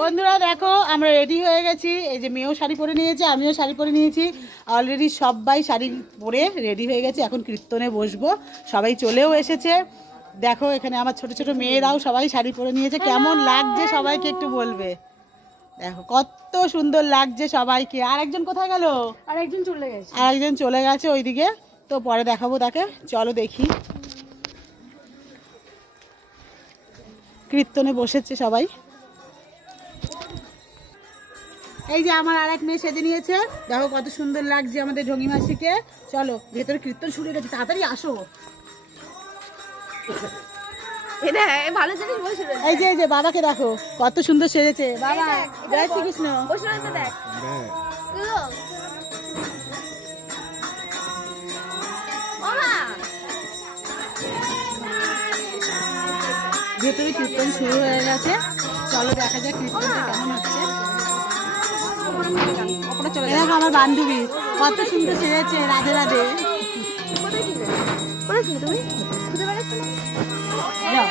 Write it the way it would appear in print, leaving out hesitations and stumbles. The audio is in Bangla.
বন্ধুরা দেখো আমরা রেডি হয়ে গেছি। এই যে মেয়েও শাড়ি পরে নিয়েছে, আমিও শাড়ি পরে নিয়েছি। অলরেডি সবাই শাড়ি পরে রেডি হয়ে গেছে, এখন কীর্তনে বসবো। সবাই চলেও এসেছে। দেখো এখানে আমার ছোট ছোট মেয়েরাও সবাই শাড়ি পরে নিয়েছে। কেমন লাগছে সবাইকে একটু বলবে। দেখো কত সুন্দর লাগছে সবাইকে। আর একজন কোথায় গেল? আরেকজন চলে গেছে ওইদিকে। তো পরে দেখাবো তাকে, চলো দেখি। কীর্তনে বসেছে সবাই। এই যে আমার আর এক মেয়ে সেজে নিয়েছে, দেখো কত সুন্দর লাগছে আমাদের ঢঙ্গি মাসিকে। চলো ভেতরে কীর্তন শুরু হয়ে গেছে, তাড়াতাড়ি আসো। এই যে বাবাকে দেখো কত সুন্দর সেজেছে। বাবা জয় শ্রীকৃষ্ণ। ভেতরে কীর্তন শুরু হয়ে গেছে, চলো দেখা যাক কীর্তনটা কেমন হচ্ছে। দেখো আমার বান্ধবী কত সুন্দর সেজেছে। রাধে রাধে। যাও